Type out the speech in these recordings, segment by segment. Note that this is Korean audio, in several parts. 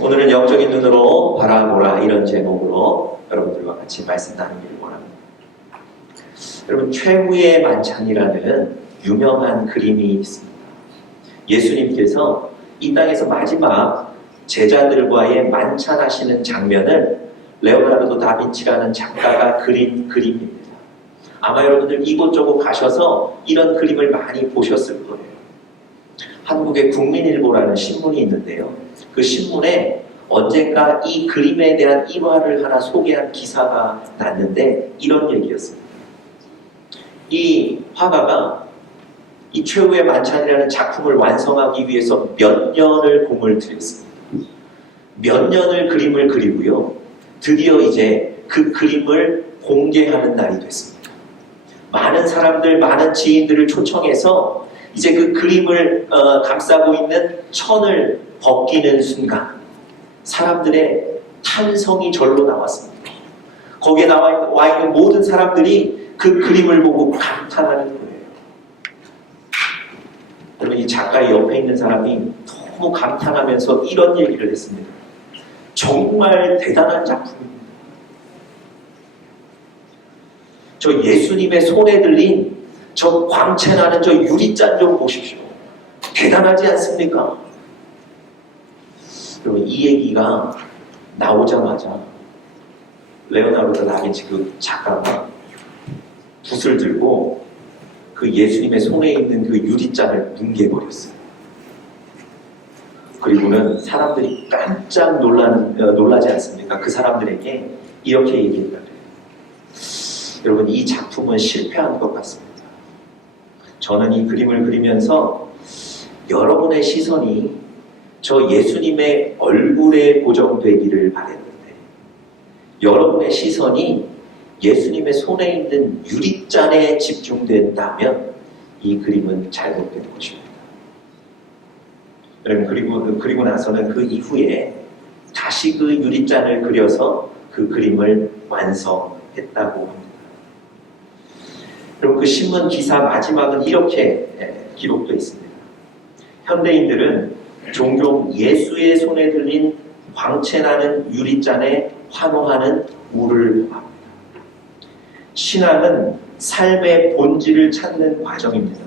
오늘은 영적인 눈으로 바라보라 이런 제목으로 여러분들과 같이 말씀 나누기를 원합니다. 여러분, 최후의 만찬이라는 유명한 그림이 있습니다. 예수님께서 이 땅에서 마지막 제자들과의 만찬하시는 장면을 레오나르도 다빈치라는 작가가 그린 그림입니다. 아마 여러분들 이곳저곳 가셔서 이런 그림을 많이 보셨을 거예요. 한국의 국민일보라는 신문이 있는데요. 그 신문에 언젠가 이 그림에 대한 일화를 하나 소개한 기사가 났는데 이런 얘기였습니다. 이 화가가 이 최후의 만찬이라는 작품을 완성하기 위해서 몇 년을 공을 들였습니다. 몇 년을 그림을 그리고요. 드디어 이제 그 그림을 공개하는 날이 됐습니다. 많은 사람들, 많은 지인들을 초청해서 이제 그 그림을 감싸고 있는 천을 벗기는 순간 사람들의 탄성이 절로 나왔습니다. 거기에 와 있는 모든 사람들이 그 그림을 보고 감탄하는 거예요. 여러분, 이 작가의 옆에 있는 사람이 너무 감탄하면서 이런 얘기를 했습니다. 정말 대단한 작품입니다. 저 예수님의 손에 들린 저 광채나는 저 유리잔 좀 보십시오. 대단하지 않습니까? 여러분, 이 얘기가 나오자마자 레오나르도 다빈치 그 작가가 붓을 들고 그 예수님의 손에 있는 그 유리잔을 뭉개버렸어요. 그리고는 사람들이 깜짝 놀라지 않습니까? 그 사람들에게 이렇게 얘기했다 그래요. 여러분, 이 작품은 실패한 것 같습니다. 저는 이 그림을 그리면서 여러분의 시선이 저 예수님의 얼굴에 고정되기를 바랬는데 여러분의 시선이 예수님의 손에 있는 유리잔에 집중된다면 이 그림은 잘못된 것입니다. 여러분, 그리고 나서는 그 이후에 다시 그 유리잔을 그려서 그 그림을 완성했다고 합니다. 그리고 그 신문 기사 마지막은 이렇게 기록되어 있습니다. 현대인들은 종종 예수의 손에 들린 광채나는 유리잔에 환호하는 우를 보합니다. 신앙은 삶의 본질을 찾는 과정입니다.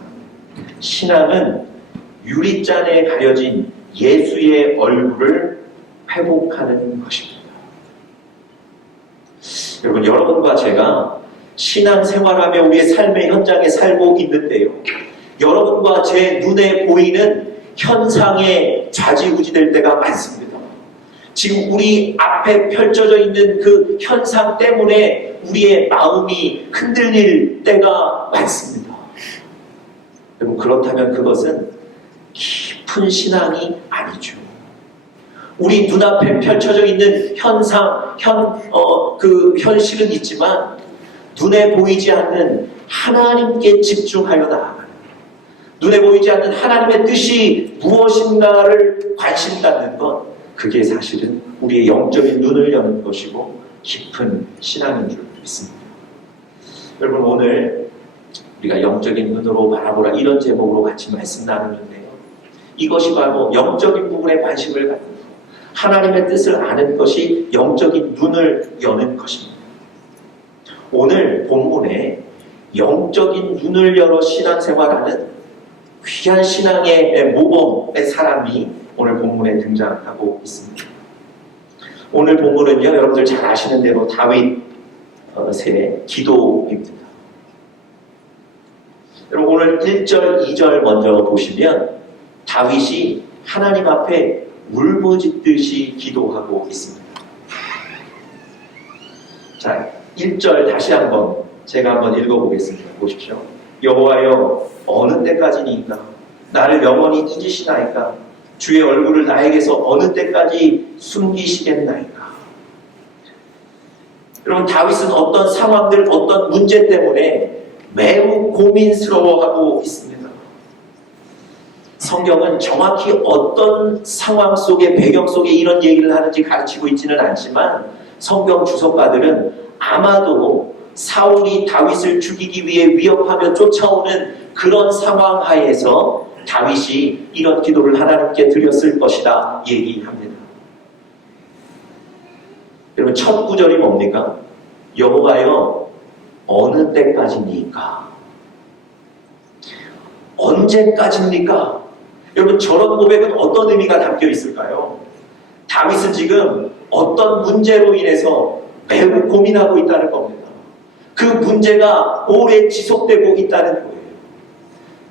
신앙은 유리잔에 가려진 예수의 얼굴을 회복하는 것입니다. 여러분, 여러분과 제가 신앙생활하며 우리의 삶의 현장에 살고 있는데요. 여러분과 제 눈에 보이는 현상에 좌지우지될 때가 많습니다. 지금 우리 앞에 펼쳐져 있는 그 현상 때문에 우리의 마음이 흔들릴 때가 많습니다. 여러분, 그렇다면 그것은 깊은 신앙이 아니죠. 우리 눈앞에 펼쳐져 있는 현상, 그 현실은 있지만 눈에 보이지 않는 하나님께 집중하여 나아가는, 눈에 보이지 않는 하나님의 뜻이 무엇인가를 관심 갖는 것, 그게 사실은 우리의 영적인 눈을 여는 것이고 깊은 신앙인 줄 믿습니다. 여러분, 오늘 우리가 영적인 눈으로 바라보라 이런 제목으로 같이 말씀 나누는데요. 이것이 바로 영적인 부분에 관심을 갖는 것, 하나님의 뜻을 아는 것이 영적인 눈을 여는 것입니다. 오늘 본문에 영적인 눈을 열어 신앙생활하는 귀한 신앙의 모범의 사람이 오늘 본문에 등장하고 있습니다. 오늘 본문은요, 여러분들 잘 아시는 대로 다윗의 기도입니다. 여러분, 오늘 1절, 2절 먼저 보시면 다윗이 하나님 앞에 울부짖듯이 기도하고 있습니다. 자, 1절 다시 한번 제가 한번 읽어보겠습니다. 보십시오. 여호와여, 어느 때까지니까 나를 영원히 잊으시나이까? 주의 얼굴을 나에게서 어느 때까지 숨기시겠나이까? 여러분, 다윗은 어떤 상황들, 어떤 문제 때문에 매우 고민스러워하고 있습니다. 성경은 정확히 어떤 상황 속에, 배경 속에 이런 얘기를 하는지 가르치고 있지는 않지만 성경 주석가들은 아마도 사울이 다윗을 죽이기 위해 위협하며 쫓아오는 그런 상황 하에서 다윗이 이런 기도를 하나님께 드렸을 것이다 얘기합니다. 여러분 첫 구절이 뭡니까? 여호와여 어느 때까지입니까? 언제까지입니까? 여러분 저런 고백은 어떤 의미가 담겨 있을까요? 다윗은 지금 어떤 문제로 인해서 매우 고민하고 있다는 겁니다. 그 문제가 오래 지속되고 있다는 거예요.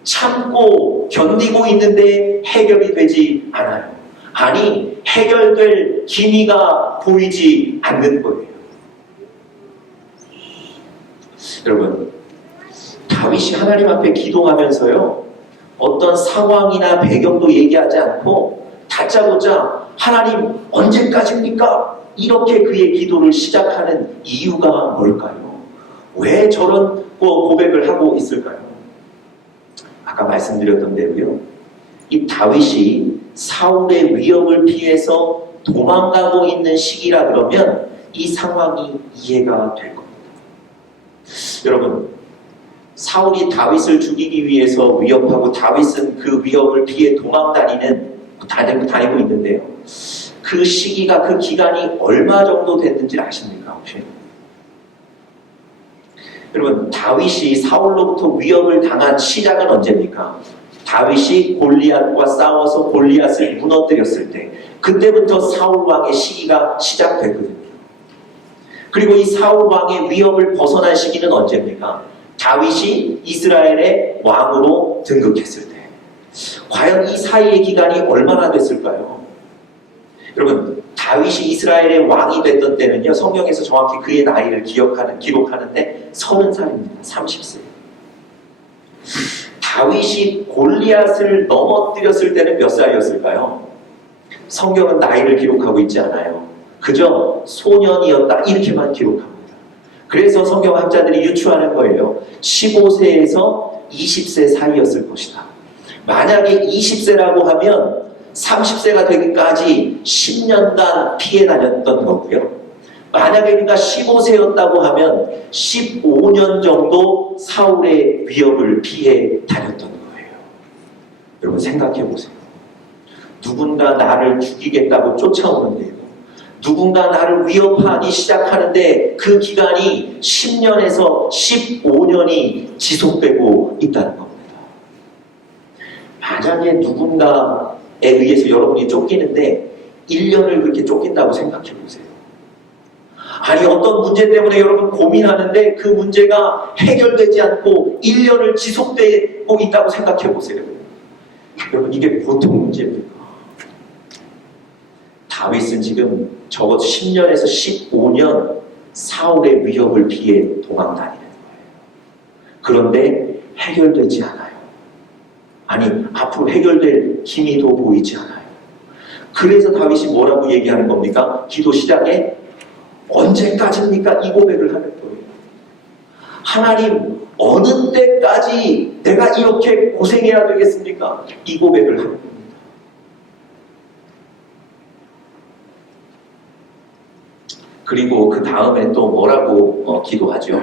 참고 견디고 있는데 해결이 되지 않아요. 아니, 해결될 기미가 보이지 않는 거예요. 여러분, 다윗이 하나님 앞에 기도하면서요, 어떤 상황이나 배경도 얘기하지 않고 다짜고짜 하나님 언제까지입니까? 이렇게 그의 기도를 시작하는 이유가 뭘까요? 왜 저런 고백을 하고 있을까요? 아까 말씀드렸던 대로요. 이 다윗이 사울의 위협을 피해서 도망가고 있는 시기라 그러면 이 상황이 이해가 될 겁니다. 여러분, 사울이 다윗을 죽이기 위해서 위협하고 다윗은 그 위협을 피해 다니고 있는데요. 그 시기가, 그 기간이 얼마 정도 됐는지 아십니까? 혹시? 여러분, 다윗이 사울로부터 위협을 당한 시작은 언제입니까? 다윗이 골리앗과 싸워서 골리앗을 무너뜨렸을 때, 그때부터 사울 왕의 시기가 시작됐거든요. 그리고 이 사울 왕의 위협을 벗어난 시기는 언제입니까? 다윗이 이스라엘의 왕으로 등극했을 때. 과연 이 사이의 기간이 얼마나 됐을까요? 여러분, 다윗이 이스라엘의 왕이 됐던 때는요, 성경에서 정확히 그의 나이를 기록하는데 30살입니다. 30세. 다윗이 골리앗을 넘어뜨렸을 때는 몇 살이었을까요? 성경은 나이를 기록하고 있지 않아요. 그저 소년이었다 이렇게만 기록합니다. 그래서 성경 학자들이 유추하는 거예요. 15세에서 20세 사이였을 것이다. 만약에 20세라고 하면 30세가 되기까지 10년간 피해 다녔던 거고요. 만약에 그가 15세였다고 하면 15년 정도 사울의 위협을 피해 다녔던 거예요. 여러분 생각해 보세요. 누군가 나를 죽이겠다고 쫓아오는데요. 누군가 나를 위협하기 시작하는데 그 기간이 10년에서 15년이 지속되고 있다는 겁니다. 만약에 누군가에 의해서 여러분이 쫓기는데 1년을 그렇게 쫓긴다고 생각해 보세요. 아니 어떤 문제 때문에 여러분 고민하는데 그 문제가 해결되지 않고 1년을 지속되고 있다고 생각해 보세요. 여러분 이게 보통 문제입니까? 다윗은 지금 적어도 10년에서 15년 사울의 위협을 피해 도망 다니는 거예요. 그런데 해결되지 않아요. 아니 앞으로 해결될 기미도 보이지 않아요. 그래서 다윗이 뭐라고 얘기하는 겁니까? 기도 시작에 언제까지입니까? 이 고백을 하는 거예요. 하나님 어느 때까지 내가 이렇게 고생해야 되겠습니까? 이 고백을 하는 겁니다. 그리고 그 다음에 또 뭐라고 기도하죠?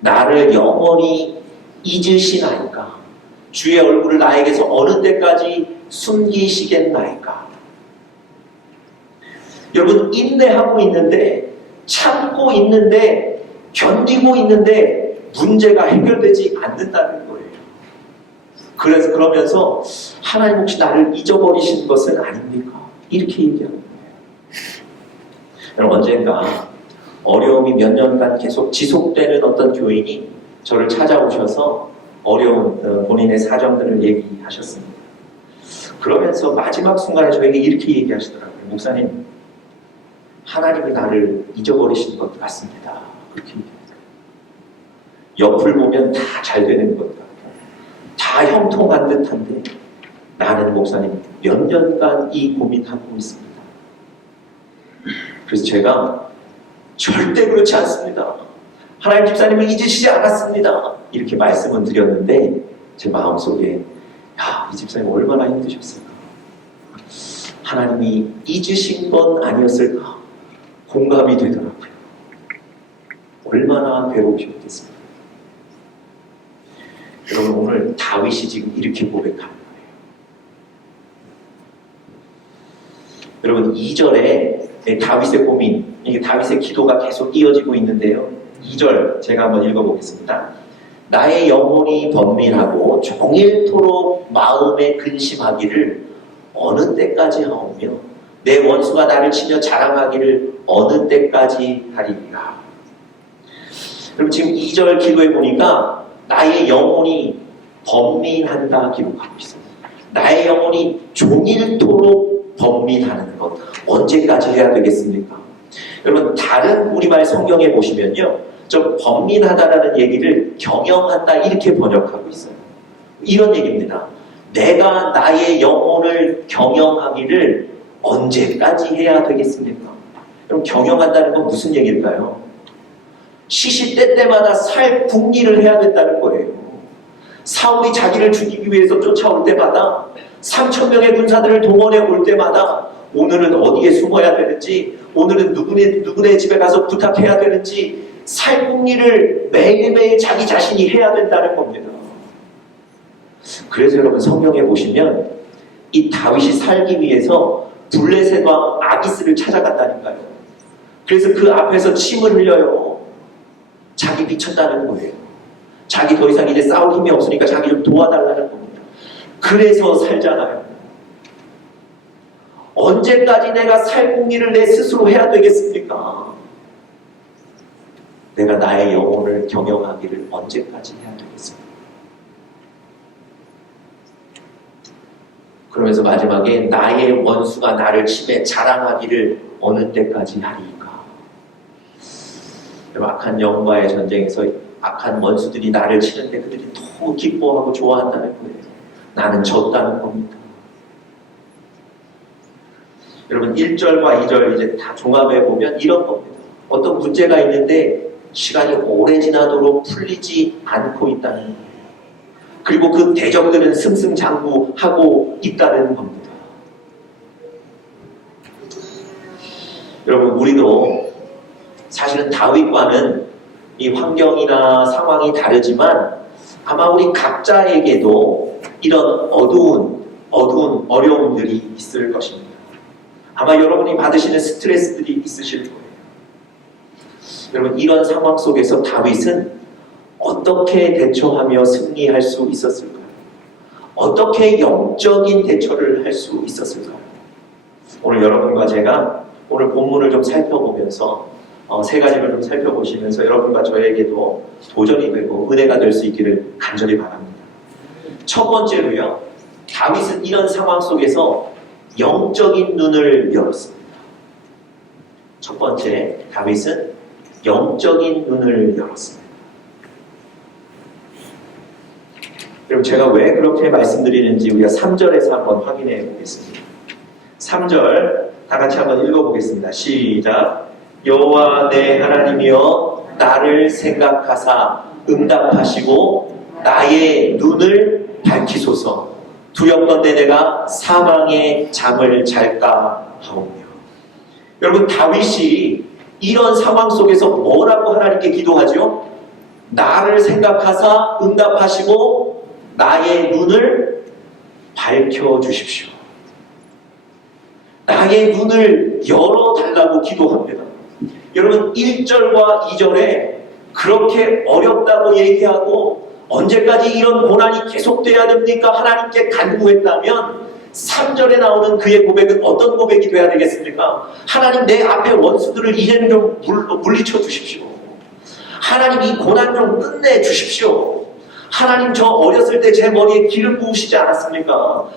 나를 영원히 잊으시나이까? 주의 얼굴을 나에게서 어느 때까지 숨기시겠나이까? 여러분 인내하고 있는데 참고 있는데 견디고 있는데 문제가 해결되지 않는다는 거예요. 그래서 그러면서 하나님 혹시 나를 잊어버리신 것은 아닙니까? 이렇게 얘기하는 거예요. 여러분 언젠가 어려움이 몇 년간 계속 지속되는 어떤 교인이 저를 찾아오셔서 어려운 본인의 사정들을 얘기하셨습니다. 그러면서 마지막 순간에 저에게 이렇게 얘기하시더라고요. 목사님, 하나님이 나를 잊어버리신 것 같습니다. 그렇게 얘기했어요. 옆을 보면 다 잘 되는 것 같고 다 형통한 듯한데 나는 목사님 몇 년간 이 고민하고 있습니다. 그래서 제가 절대 그렇지 않습니다. 하나님 집사님을 잊으시지 않았습니다. 이렇게 말씀을 드렸는데 제 마음속에 이 집사님 얼마나 힘드셨을까? 하나님이 잊으신 건 아니었을까? 공감이 되더라고요. 얼마나 괴로우셨겠습니까? 여러분 오늘 다윗이 지금 이렇게 고백하는 거예요. 여러분 2절에 다윗의 고민, 이게 다윗의 기도가 계속 이어지고 있는데요. 2절 제가 한번 읽어보겠습니다. 나의 영혼이 번민하고 종일토록 마음에 근심하기를 어느 때까지 하오며 내 원수가 나를 치며 자랑하기를 어느 때까지 하리라. 그럼 지금 2절 기도해 보니까 나의 영혼이 번민한다 기록하고 있어요. 나의 영혼이 종일토록 번민하는 것 언제까지 해야 되겠습니까? 여러분 다른 우리말 성경에 보시면요, 좀 번민하다라는 얘기를 경영한다 이렇게 번역하고 있어요. 이런 얘기입니다. 내가 나의 영혼을 경영하기를 언제까지 해야 되겠습니까? 그럼 경영한다는 건 무슨 얘기일까요? 시시때때마다 살 궁리를 해야 된다는 거예요. 사울이 자기를 죽이기 위해서 쫓아올 때마다 3,000명의 군사들을 동원해 올 때마다 오늘은 어디에 숨어야 되는지, 오늘은 누구네 집에 가서 부탁해야 되는지 살궁리를 매일매일 자기 자신이 해야 된다는 겁니다. 그래서 여러분 성경에 보시면 이 다윗이 살기 위해서 블레셋 왕 아기스를 찾아갔다니까요. 그래서 그 앞에서 침을 흘려요. 자기 미쳤다는 거예요. 자기 더 이상 이제 싸울 힘이 없으니까 자기 좀 도와달라는 겁니다. 그래서 살잖아요. 언제까지 내가 살궁리를 내 스스로 해야 되겠습니까? 내가 나의 영혼을 경영하기를 언제까지 해야 되겠습니까? 그러면서 마지막에 나의 원수가 나를 치매 자랑하기를 어느 때까지 하리까? 악한 영과의 전쟁에서 악한 원수들이 나를 치는데 그들이 너무 기뻐하고 좋아한다는 거예요. 나는 졌다는 겁니다. 여러분 1절과 2절 이제 다 종합해 보면 이런 겁니다. 어떤 문제가 있는데 시간이 오래 지나도록 풀리지 않고 있다는 거예요. 그리고 그 대적들은 승승장구하고 있다는 겁니다. 여러분 우리도 사실은 다윗과는 이 환경이나 상황이 다르지만 아마 우리 각자에게도 이런 어두운 어려움들이 있을 것입니다. 아마 여러분이 받으시는 스트레스들이 있으실 거예요. 여러분 이런 상황 속에서 다윗은 어떻게 대처하며 승리할 수 있었을까요? 어떻게 영적인 대처를 할 수 있었을까요? 오늘 여러분과 제가 오늘 본문을 좀 살펴보면서 세 가지를 좀 살펴보시면서 여러분과 저에게도 도전이 되고 은혜가 될 수 있기를 간절히 바랍니다. 첫 번째로요, 다윗은 이런 상황 속에서 영적인 눈을 열었습니다. 첫 번째, 다윗은 영적인 눈을 열었습니다. 그럼 제가 왜 그렇게 말씀드리는지 우리가 3절에서 한번 확인해 보겠습니다. 3절 다 같이 한번 읽어보겠습니다. 시작. 여호와 내 하나님이여 나를 생각하사 응답하시고 나의 눈을 밝히소서. 두렵건대 내가 사망의 잠을 잘까 하오며. 여러분 다윗이 이런 상황 속에서 뭐라고 하나님께 기도하죠? 나를 생각하사 응답하시고 나의 눈을 밝혀주십시오. 나의 눈을 열어달라고 기도합니다. 여러분 1절과 2절에 그렇게 어렵다고 얘기하고 언제까지 이런 고난이 계속돼야 됩니까? 하나님께 간구했다면 3절에 나오는 그의 고백은 어떤 고백이 돼야 되겠습니까? 하나님 내 앞에 원수들을 이제는 좀 물리쳐 주십시오. 하나님 이 고난 좀 끝내 주십시오. 하나님 저 어렸을 때 제 머리에 기름 부으시지 않았습니까?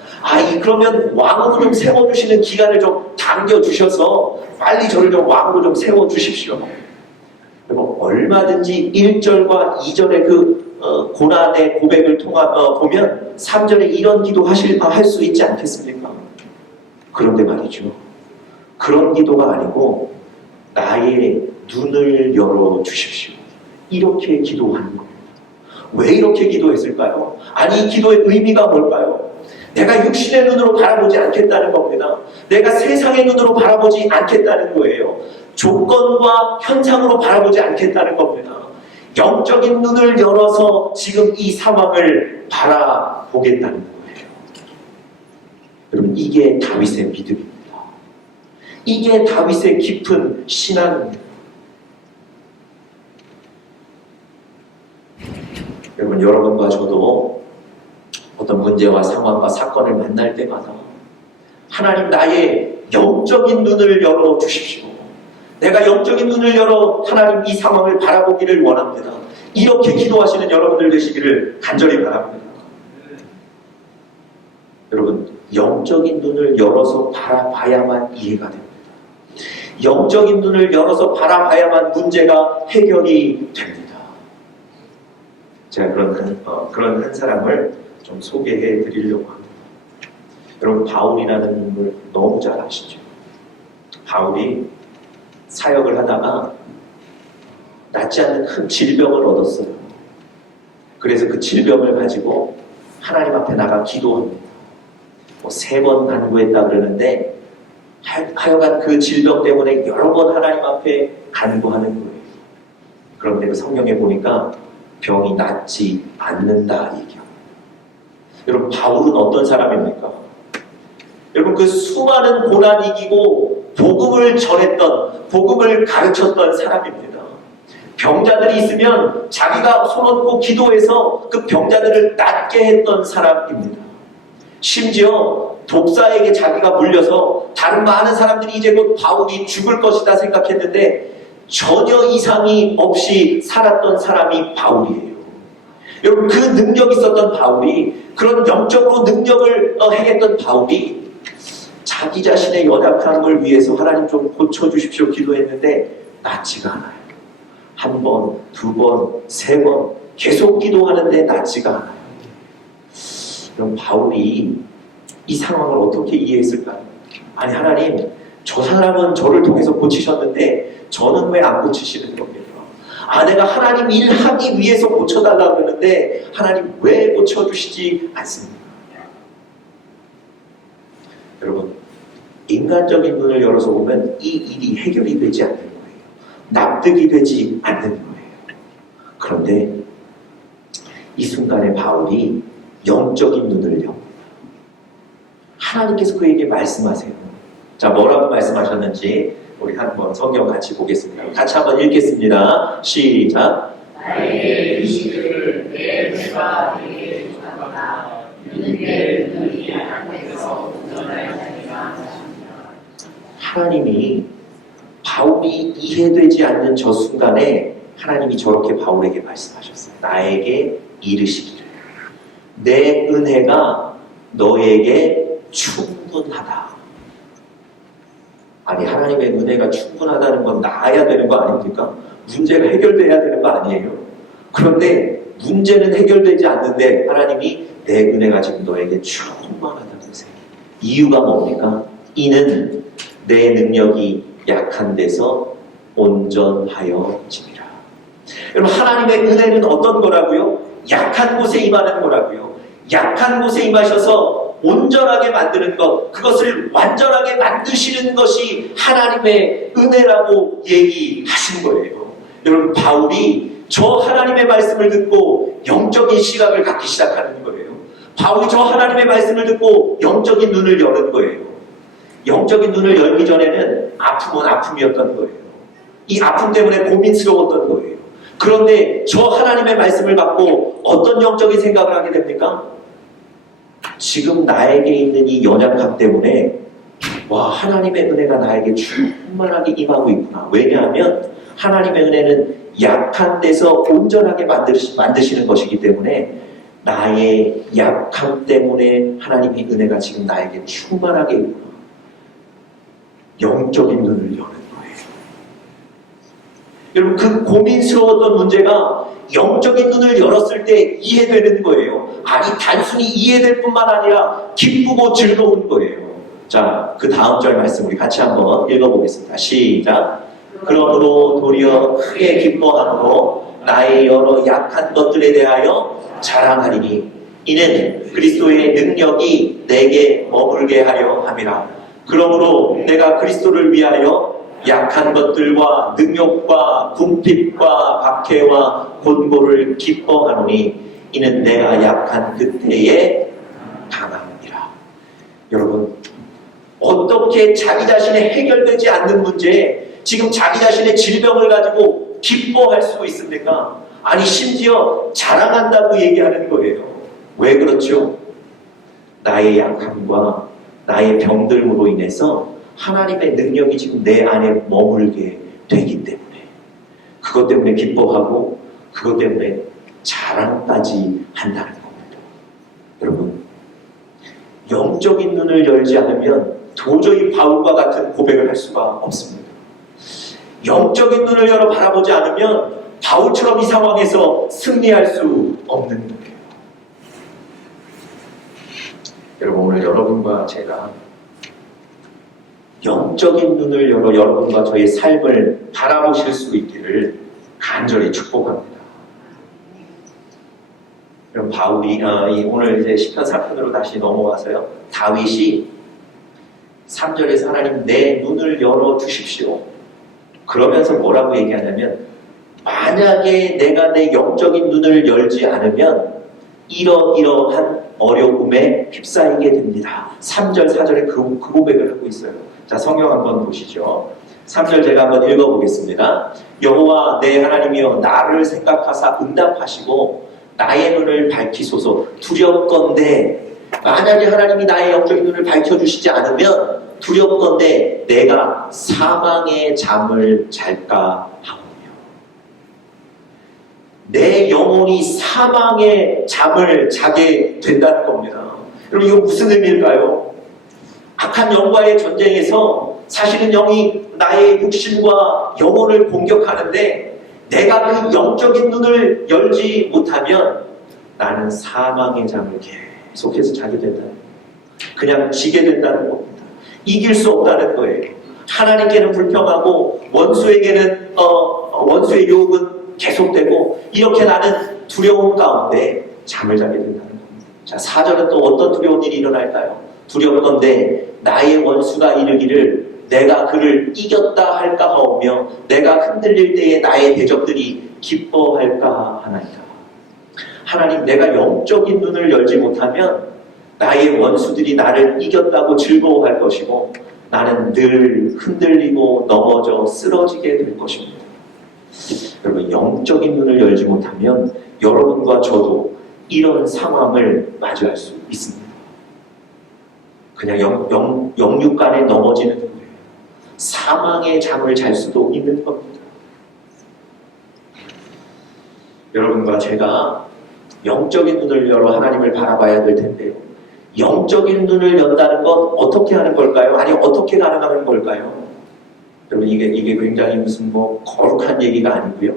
그러면 왕으로 좀 세워주시는 기간을 좀 당겨주셔서 빨리 저를 좀 왕으로 좀 세워주십시오. 그리고 얼마든지 1절과 2절의 그 고난의 고백을 보면 3절에 이런 기도 할 수 있지 않겠습니까? 그런데 말이죠. 그런 기도가 아니고 나의 눈을 열어주십시오. 이렇게 기도하는 겁니다. 왜 이렇게 기도했을까요? 이 기도의 의미가 뭘까요? 내가 육신의 눈으로 바라보지 않겠다는 겁니다. 내가 세상의 눈으로 바라보지 않겠다는 거예요. 조건과 현상으로 바라보지 않겠다는 겁니다. 영적인 눈을 열어서 지금 이 상황을 바라보겠다는 거예요. 여러분 이게 다윗의 믿음입니다. 이게 다윗의 깊은 신앙입니다. 여러분, 여러분과 저도 어떤 문제와 상황과 사건을 만날 때마다 하나님, 나의 영적인 눈을 열어 주십시오. 내가 영적인 눈을 열어 하나님 이 상황을 바라보기를 원합니다. 이렇게 기도하시는 여러분들 되시기를 간절히 바랍니다. 여러분, 영적인 눈을 열어서 바라봐야만 이해가 됩니다. 영적인 눈을 열어서 바라봐야만 문제가 해결이 됩니다. 제가 그런 한 사람을 좀 소개해 드리려고 합니다. 여러분, 바울이라는 인물 너무 잘 아시죠? 바울이 사역을 하다가 낫지 않는 큰 질병을 얻었어요. 그래서 그 질병을 가지고 하나님 앞에 나가 기도합니다. 3번 간구했다 그러는데 하여간 그 질병 때문에 여러 번 하나님 앞에 간구하는 거예요. 그런데 그 성경에 보니까 병이 낫지 않는다 얘기합니다. 여러분, 바울은 어떤 사람입니까? 여러분, 그 수많은 고난 이기고 복음을 전했던, 복음을 가르쳤던 사람입니다. 병자들이 있으면 자기가 손 얹고 기도해서 그 병자들을 낫게 했던 사람입니다. 심지어 독사에게 자기가 물려서 다른 많은 사람들이 이제 곧 바울이 죽을 것이다 생각했는데 전혀 이상이 없이 살았던 사람이 바울이에요. 여러분, 그 능력이 있었던 바울이, 그런 영적으로 능력을 행했던 바울이 자기 자신의 연약함을 위해서 하나님 좀 고쳐주십시오 기도했는데 낫지가 않아요. 1번, 2번, 3번 계속 기도하는데 낫지가 않아요. 그럼 바울이 이 상황을 어떻게 이해했을까요? 아니, 하나님, 저 사람은 저를 통해서 고치셨는데 저는 왜 안 고치시는 겁니까? 내가 하나님 일하기 위해서 고쳐달라고 그러는데 하나님 왜 고쳐주시지 않습니까? 여러분, 인간적인 눈을 열어서 보면 이 일이 해결이 되지 않는 거예요. 납득이 되지 않는 거예요. 그런데 이 순간에 바울이 영적인 눈을 엽니다. 하나님께서 그에게 말씀하세요. 자, 뭐라고 말씀하셨는지 우리 한번 성경 같이 보겠습니다. 같이 한번 읽겠습니다. 시작. 나에게 의식을 내 눈과 내게 주셨다. 눈은 내 눈이 약해서 운전할 자리가 없습니다. 하나님이 바울이 이해되지 않는 저 순간에 하나님이 저렇게 바울에게 말씀하셨어요. 나에게 이르시기를 내 은혜가 너에게 충분하다. 아니, 하나님의 은혜가 충분하다는 건 나아야 되는 거 아닙니까? 문제가 해결돼야 되는 거 아니에요? 그런데 문제는 해결되지 않는데 하나님이 내 은혜가 지금 너에게 충만하다고 하세요. 이유가 뭡니까? 이는 내 능력이 약한 데서 온전하여짐이라. 여러분, 하나님의 은혜는 어떤 거라고요? 약한 곳에 임하는 거라고요. 약한 곳에 임하셔서 온전하게 만드는 것, 그것을 완전하게 만드시는 것이 하나님의 은혜라고 얘기하신 거예요. 여러분, 바울이 저 하나님의 말씀을 듣고 영적인 시각을 갖기 시작하는 거예요. 바울이 저 하나님의 말씀을 듣고 영적인 눈을 여는 거예요. 영적인 눈을 열기 전에는 아픔은 아픔이었던 거예요. 이 아픔 때문에 고민스러웠던 거예요. 그런데 저 하나님의 말씀을 받고 어떤 영적인 생각을 하게 됩니까? 지금 나에게 있는 이 연약함 때문에 와, 하나님의 은혜가 나에게 충만하게 임하고 있구나. 왜냐하면 하나님의 은혜는 약한 데서 온전하게 만드시는 것이기 때문에 나의 약함 때문에 하나님의 은혜가 지금 나에게 충만하게 있구나. 영적인 눈을 여는 거예요. 여러분, 그 고민스러웠던 문제가 영적인 눈을 열었을 때 이해되는 거예요. 아니, 단순히 이해될 뿐만 아니라 기쁘고 즐거운 거예요. 자, 그 다음 절 말씀 우리 같이 한번 읽어보겠습니다. 시작. 그러므로 도리어 크게 기뻐함으로 나의 여러 약한 것들에 대하여 자랑하리니 이는 그리스도의 능력이 내게 머물게 하려 함이라. 그러므로 내가 그리스도를 위하여 약한 것들과 능욕과 궁핍과 박해와 곤고를 기뻐하노니 이는 내가 약한 그때에 강함이라. 여러분, 어떻게 자기 자신의 해결되지 않는 문제에 지금 자기 자신의 질병을 가지고 기뻐할 수 있습니까? 아니 심지어 자랑한다고 얘기하는 거예요. 왜 그렇죠? 나의 약함과 나의 병들므로 인해서 하나님의 능력이 지금 내 안에 머물게 되기 때문에 그것 때문에 기뻐하고 그것 때문에 자랑까지 한다는 겁니다. 여러분, 영적인 눈을 열지 않으면 도저히 바울과 같은 고백을 할 수가 없습니다. 영적인 눈을 열어 바라보지 않으면 바울처럼 이 상황에서 승리할 수 없는 거예요. 여러분, 오늘 여러분과 제가 영적인 눈을 열어 여러분과 저의 삶을 바라보실 수 있기를 간절히 축복합니다. 그럼 바울이 오늘 이제 시편 3편으로 다시 넘어와서요. 다윗이 3절에서 하나님 내 눈을 열어 주십시오. 그러면서 뭐라고 얘기하냐면 만약에 내가 내 영적인 눈을 열지 않으면 이러이러한 어려움에 휩싸이게 됩니다. 3절, 4절에 그 고백을 하고 있어요. 자, 성경 한번 보시죠. 3절 제가 한번 읽어보겠습니다. 여호와 내 하나님이여 나를 생각하사 응답하시고 나의 눈을 밝히소서. 두렵건대 만약에 하나님이 나의 영적인 눈을 밝혀주시지 않으면 두렵건대 내가 사망의 잠을 잘까 하오며. 내 영혼이 사망의 잠을 자게 된다는 겁니다. 여러분 이거 무슨 의미일까요? 악한 영과의 전쟁에서 사실은 영이 나의 육신과 영혼을 공격하는데 내가 그 영적인 눈을 열지 못하면 나는 사망의 잠을 계속해서 자게 된다는 거예요. 그냥 지게 된다는 겁니다. 이길 수 없다는 거예요. 하나님께는 불평하고 원수에게는 원수의 유혹은 계속되고 이렇게 나는 두려움 가운데 잠을 자게 된다는 겁니다. 자, 4절은 또 어떤 두려운 일이 일어날까요? 두렵건대 나의 원수가 이르기를 내가 그를 이겼다 할까 하오며 내가 흔들릴 때에 나의 대적들이 기뻐할까 하나이다. 하나님, 내가 영적인 눈을 열지 못하면 나의 원수들이 나를 이겼다고 즐거워할 것이고 나는 늘 흔들리고 넘어져 쓰러지게 될 것입니다. 여러분, 영적인 눈을 열지 못하면 여러분과 저도 이런 상황을 마주할 수 있습니다. 그냥 영육간에 넘어지는 거예요. 사망의 잠을 잘 수도 있는 겁니다. 여러분과 제가 영적인 눈을 열어 하나님을 바라봐야 될 텐데요. 영적인 눈을 연다는 건 어떻게 하는 걸까요? 아니 어떻게 가능한 걸까요? 여러분 이게 굉장히 무슨 거룩한 얘기가 아니고요.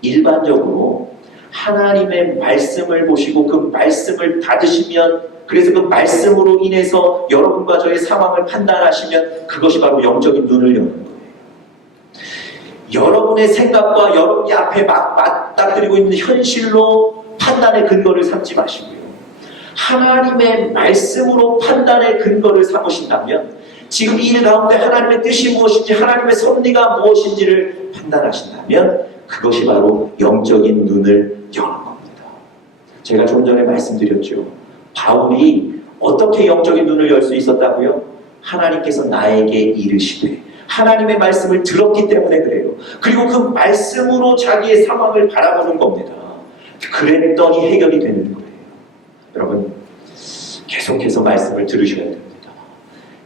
일반적으로 하나님의 말씀을 보시고 그 말씀을 받으시면 그래서 그 말씀으로 인해서 여러분과 저의 상황을 판단하시면 그것이 바로 영적인 눈을 여는 거예요. 여러분의 생각과 여러분이 앞에 맞닥뜨리고 있는 현실로 판단의 근거를 삼지 마시고요. 하나님의 말씀으로 판단의 근거를 삼으신다면 지금 이 일 가운데 하나님의 뜻이 무엇인지 하나님의 섭리가 무엇인지를 판단하신다면 그것이 바로 영적인 눈을 여는 겁니다. 제가 좀 전에 말씀드렸죠. 바울이 어떻게 영적인 눈을 열 수 있었다고요? 하나님께서 나에게 이르시되 하나님의 말씀을 들었기 때문에 그래요. 그리고 그 말씀으로 자기의 상황을 바라보는 겁니다. 그랬더니 해결이 되는 거예요. 여러분 계속해서 말씀을 들으셔야 됩니다.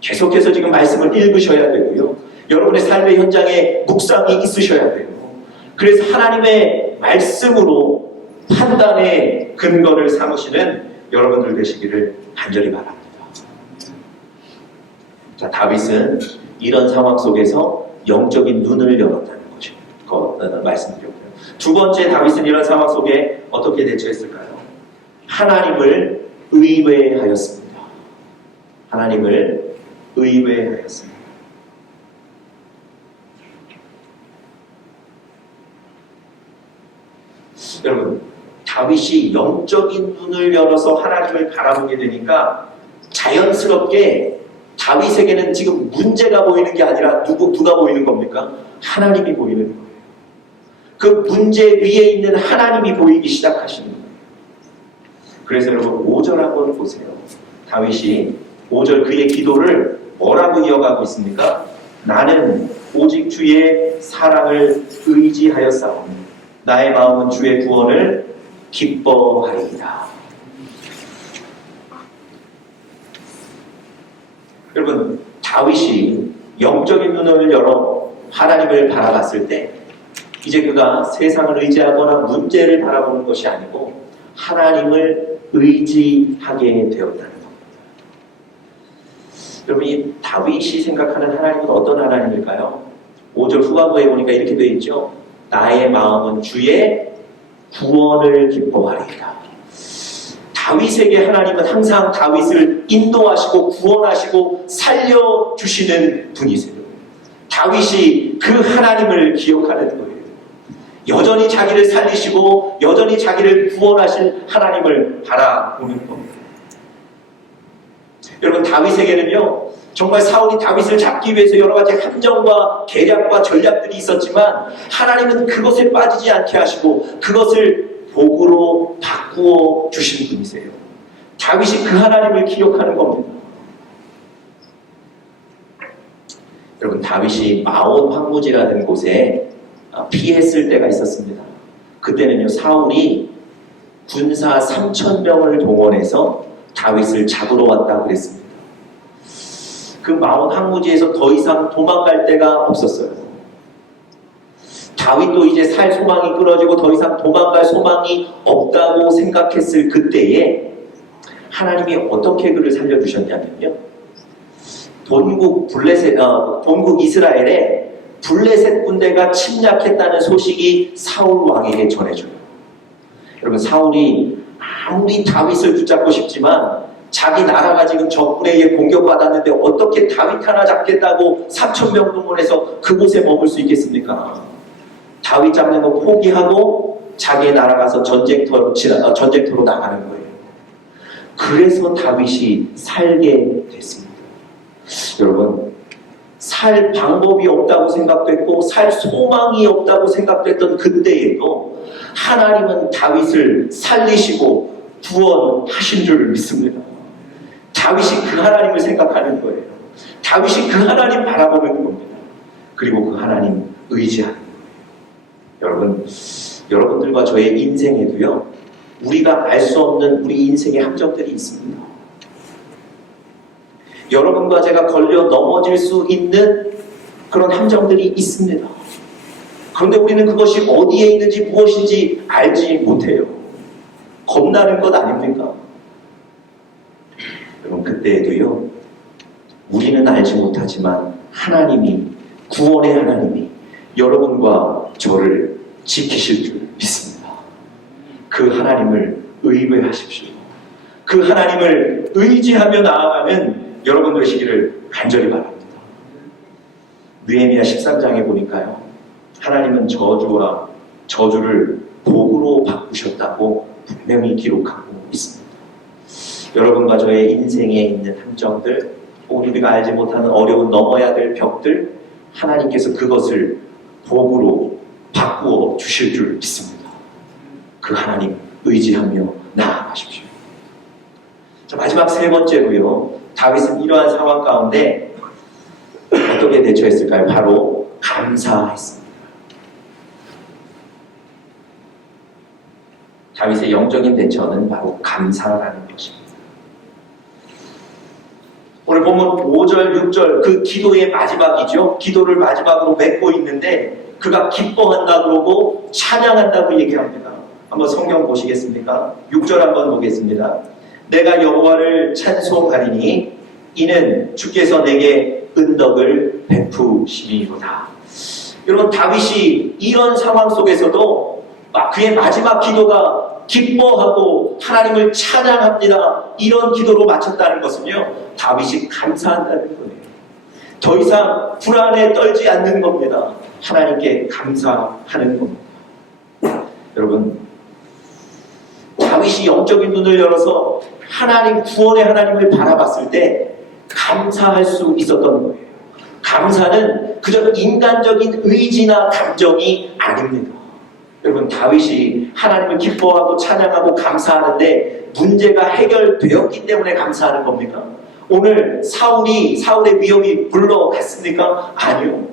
계속해서 지금 말씀을 읽으셔야 되고요. 여러분의 삶의 현장에 묵상이 있으셔야 돼요. 그래서 하나님의 말씀으로 판단의 근거를 삼으시는 여러분들 되시기를 간절히 바랍니다. 자, 다윗은 이런 상황 속에서 영적인 눈을 열었다는 것을 말씀드렸고요. 두 번째, 다윗은 이런 상황 속에 어떻게 대처했을까요? 하나님을 의뢰하였습니다. 하나님을 의뢰하였습니다. 여러분, 다윗이 영적인 눈을 열어서 하나님을 바라보게 되니까 자연스럽게 다윗에게는 지금 문제가 보이는 게 아니라 누가 보이는 겁니까? 하나님이 보이는 거예요. 그 문제 위에 있는 하나님이 보이기 시작하시는 거예요. 그래서 여러분 5절 한번 보세요. 다윗이 5절 그의 기도를 뭐라고 이어가고 있습니까? 나는 오직 주의 사랑을 의지하였사오니 나의 마음은 주의 구원을 기뻐하리이다. 여러분, 다윗이 영적인 눈을 열어 하나님을 바라봤을 때 이제 그가 세상을 의지하거나 문제를 바라보는 것이 아니고 하나님을 의지하게 되었다는 겁니다. 여러분, 이 다윗이 생각하는 하나님은 어떤 하나님일까요? 5절 후반부에 보니까 이렇게 되어 있죠. 나의 마음은 주의 구원을 기뻐하리이다. 다윗에게 하나님은 항상 다윗을 인도하시고 구원하시고 살려주시는 분이세요. 다윗이 그 하나님을 기억하는 거예요. 여전히 자기를 살리시고 여전히 자기를 구원하실 하나님을 바라보는 겁니다. 여러분, 다윗에게는요, 정말 사울이 다윗을 잡기 위해서 여러 가지 함정과 계략과 전략들이 있었지만 하나님은 그것에 빠지지 않게 하시고 그것을 복으로 바꾸어 주신 분이세요. 다윗이 그 하나님을 기억하는 겁니다. 여러분, 다윗이 마온 황무지라는 곳에 피했을 때가 있었습니다. 그때는요, 사울이 군사 3,000명을 동원해서 다윗을 잡으러 왔다고 그랬습니다. 그 마온 황무지에서 더 이상 도망갈 데가 없었어요. 다윗도 이제 살 소망이 끊어지고 더 이상 도망갈 소망이 없다고 생각했을 그때에 하나님이 어떻게 그를 살려주셨냐면요, 본국 이스라엘에 블레셋 군대가 침략했다는 소식이 사울 왕에게 전해져요. 여러분, 사울이 아무리 다윗을 붙잡고 싶지만 자기 나라가 지금 적군에 의해 공격받았는데 어떻게 다윗 하나 잡겠다고 3,000명 동원해서 그곳에 머물 수 있겠습니까? 다윗 잡는 거 포기하고 자기의 나라 가서 전쟁터로 나가는 거예요. 그래서 다윗이 살게 됐습니다. 여러분, 살 방법이 없다고 생각됐고 살 소망이 없다고 생각됐던 그때에도 하나님은 다윗을 살리시고 구원하신 줄 믿습니다. 다윗이 그 하나님을 생각하는 거예요. 다윗이 그 하나님 바라보는 겁니다. 그리고 그 하나님 의지하는 거예요. 여러분, 여러분들과 저의 인생에도요, 우리가 알 수 없는 우리 인생의 함정들이 있습니다. 여러분과 제가 걸려 넘어질 수 있는 그런 함정들이 있습니다. 그런데 우리는 그것이 어디에 있는지 무엇인지 알지 못해요. 겁나는 것 아닙니까? 여러분, 그때에도요, 우리는 알지 못하지만 하나님이, 구원의 하나님이 여러분과 저를 지키실 줄 믿습니다. 그 하나님을 의뢰하십시오. 그 하나님을 의지하며 나아가는 여러분 되시기를 간절히 바랍니다. 느헤미야 13장에 보니까요, 하나님은 저주를 복으로 바꾸셨다고 분명히 기록하고 있습니다. 여러분과 저의 인생에 있는 함정들, 혹은 우리가 알지 못하는 어려운 넘어야 될 벽들, 하나님께서 그것을 복으로 바꾸어 주실 줄 믿습니다. 그 하나님 의지하며 나아가십시오. 자, 마지막 세 번째로요, 다윗은 이러한 상황 가운데 어떻게 대처했을까요? 바로 감사했습니다. 다윗의 영적인 대처는 바로 감사라는 것입니다. 오늘 보면 5절, 6절 그 기도의 마지막이죠. 기도를 마지막으로 맺고 있는데 그가 기뻐한다 그러고 찬양한다고 얘기합니다. 한번 성경 보시겠습니까? 6절 한번 보겠습니다. 내가 여호와를 찬송하리니 이는 주께서 내게 은덕을 베푸심이로다. 여러분, 다윗이 이런 상황 속에서도 그의 마지막 기도가 기뻐하고 하나님을 찬양합니다, 이런 기도로 마쳤다는 것은요, 다윗이 감사한다는 거예요. 더 이상 불안에 떨지 않는 겁니다. 하나님께 감사하는 겁니다. 여러분, 다윗이 영적인 눈을 열어서 하나님, 구원의 하나님을 바라봤을 때 감사할 수 있었던 거예요. 감사는 그저 인간적인 의지나 감정이 아닙니다. 여러분, 다윗이 하나님을 기뻐하고 찬양하고 감사하는데 문제가 해결되었기 때문에 감사하는 겁니까? 오늘 사울의 위협이 물러갔습니까? 아니요.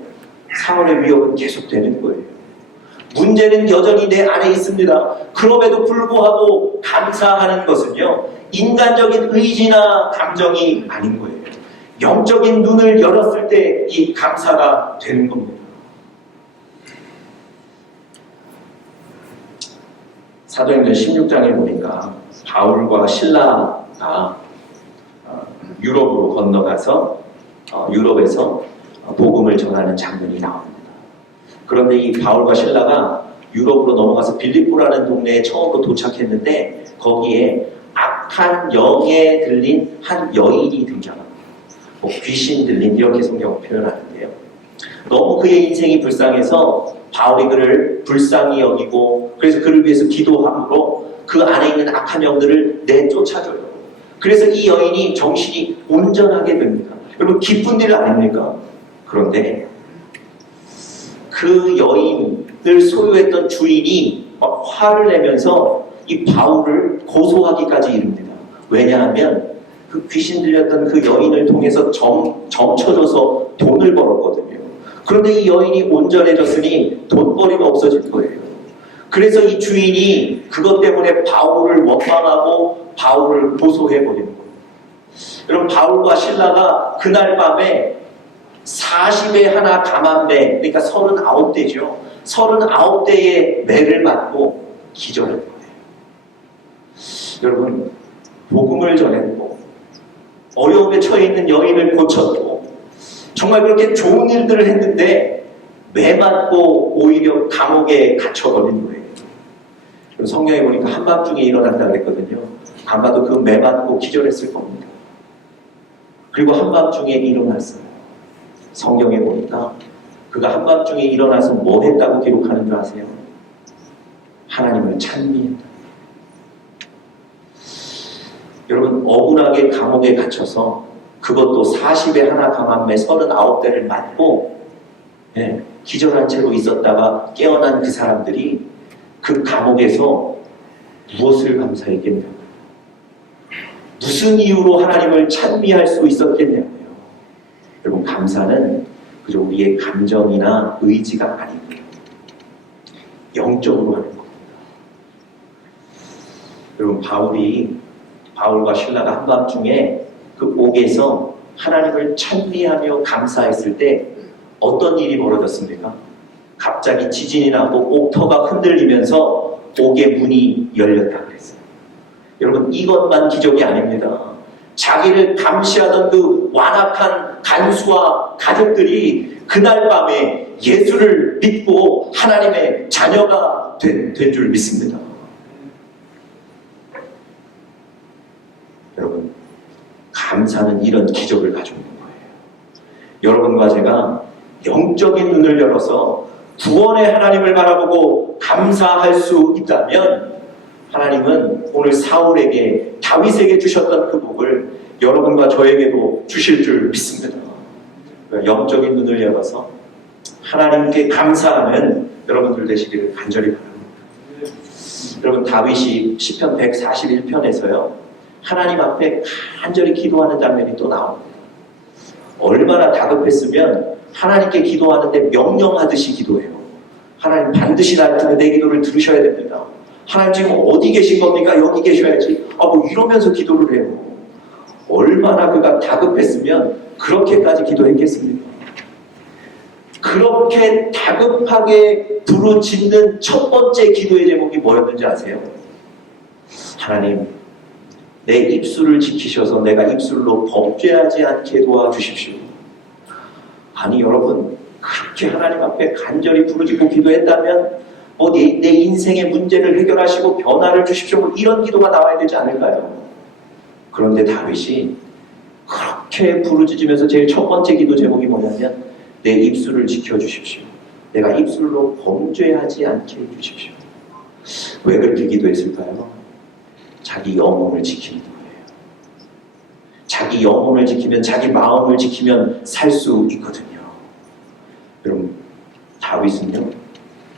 사울의 위협은 계속되는 거예요. 문제는 여전히 내 안에 있습니다. 그럼에도 불구하고 감사하는 것은요, 인간적인 의지나 감정이 아닌 거예요. 영적인 눈을 열었을 때 이 감사가 되는 겁니다. 사도행전 16장에 보니까 바울과 신라가 유럽으로 건너가서 유럽에서 복음을 전하는 장면이 나옵니다. 그런데 이 바울과 신라가 유럽으로 넘어가서 빌립보라는 동네에 처음으로 도착했는데 거기에 악한 영에 들린 한 여인이 등장합니다. 귀신 들린 이렇게 성경을 표현하는데요. 너무 그의 인생이 불쌍해서 바울이 그를 불쌍히 여기고 그래서 그를 위해서 기도함으로 그 안에 있는 악한 영들을 내쫓아줘요. 그래서 이 여인이 정신이 온전하게 됩니다. 여러분 기쁜 일 아닙니까? 그런데 그 여인을 소유했던 주인이 막 화를 내면서 이 바울을 고소하기까지 이릅니다. 왜냐하면 그 귀신 들렸던 그 여인을 통해서 점쳐줘서 돈을 벌었거든요. 그런데 이 여인이 온전해졌으니 돈벌이가 없어질 거예요. 그래서 이 주인이 그것 때문에 바울을 원망하고 바울을 고소해버리는 거예요. 여러분 바울과 신라가 그날 밤에 40에 하나 감한매, 그러니까 39대죠. 39대의 매를 맞고 기절한 거예요. 여러분 복음을 전했고 어려움에 처해 있는 여인을 고쳤고 정말 그렇게 좋은 일들을 했는데 매 맞고 오히려 감옥에 갇혀버린 거예요. 성경에 보니까 한밤중에 일어났다고 그랬거든요. 아마도 그 매 맞고 기절했을 겁니다. 그리고 한밤중에 일어났어요. 성경에 보니까 그가 한밤중에 일어나서 뭐 했다고 기록하는 줄 아세요? 하나님을 찬미했다. 여러분 억울하게 감옥에 갇혀서 그것도 40에 하나 감한매 39대를 맞고 기절한 채로 있었다가 깨어난 그 사람들이 그 감옥에서 무엇을 감사했겠냐고요. 무슨 이유로 하나님을 찬미할 수 있었겠냐고요. 여러분 감사는 그저 우리의 감정이나 의지가 아니고요. 영적으로 하는 겁니다. 여러분 바울과 신라가 한밤중에 그 옥에서 하나님을 찬미하며 감사했을 때 어떤 일이 벌어졌습니까? 갑자기 지진이 나고 옥터가 흔들리면서 옥의 문이 열렸다 그랬어요. 여러분 이것만 기적이 아닙니다. 자기를 감시하던 그 완악한 간수와 가족들이 그날 밤에 예수를 믿고 하나님의 자녀가 된 줄 믿습니다. 여러분 감사는 이런 기적을 가지고 있는 거예요. 여러분과 제가 영적인 눈을 열어서 구원의 하나님을 바라보고 감사할 수 있다면 하나님은 오늘 사울에게 다윗에게 주셨던 그 복을 여러분과 저에게도 주실 줄 믿습니다. 영적인 눈을 열어서 하나님께 감사하는 여러분들 되시기를 간절히 바랍니다. 여러분 다윗이 시편 141편에서요 하나님 앞에 간절히 기도하는 장면이 또 나옵니다. 얼마나 다급했으면 하나님께 기도하는데 명령하듯이 기도해요. 하나님 반드시 내 기도를 들으셔야 됩니다. 하나님 지금 어디 계신 겁니까? 여기 계셔야지. 뭐 이러면서 기도를 해요. 얼마나 그가 다급했으면 그렇게까지 기도했겠습니까? 그렇게 다급하게 부르짖는 첫 번째 기도의 제목이 뭐였는지 아세요? 하나님 내 입술을 지키셔서 내가 입술로 범죄하지 않게 도와주십시오. 아니 여러분 그렇게 하나님 앞에 간절히 부르짖고 기도했다면 내 인생의 문제를 해결하시고 변화를 주십시오. 이런 기도가 나와야 되지 않을까요? 그런데 다윗이 그렇게 부르짖으면서 제일 첫 번째 기도 제목이 뭐냐면 내 입술을 지켜주십시오. 내가 입술로 범죄하지 않게 해주십시오. 왜 그렇게 기도했을까요? 자기 영혼을 지키는 거예요. 자기 영혼을 지키면 자기 마음을 지키면 살 수 있거든요. 여러분 다윗은요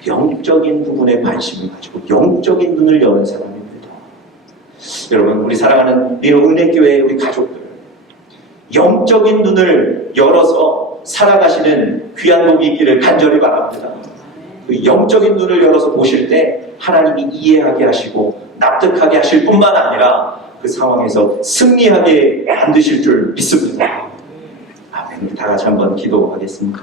영적인 부분에 관심을 가지고 영적인 눈을 여는 사람입니다. 여러분 우리 사랑하는 리로 은혜교회의 우리 가족들 영적인 눈을 열어서 살아가시는 귀한 복이 있기를 간절히 바랍니다. 그 영적인 눈을 열어서 보실 때 하나님이 이해하게 하시고 납득하게 하실 뿐만 아니라 그 상황에서 승리하게 만드실 줄 믿습니다. 아멘. 다 같이 한번 기도하겠습니다.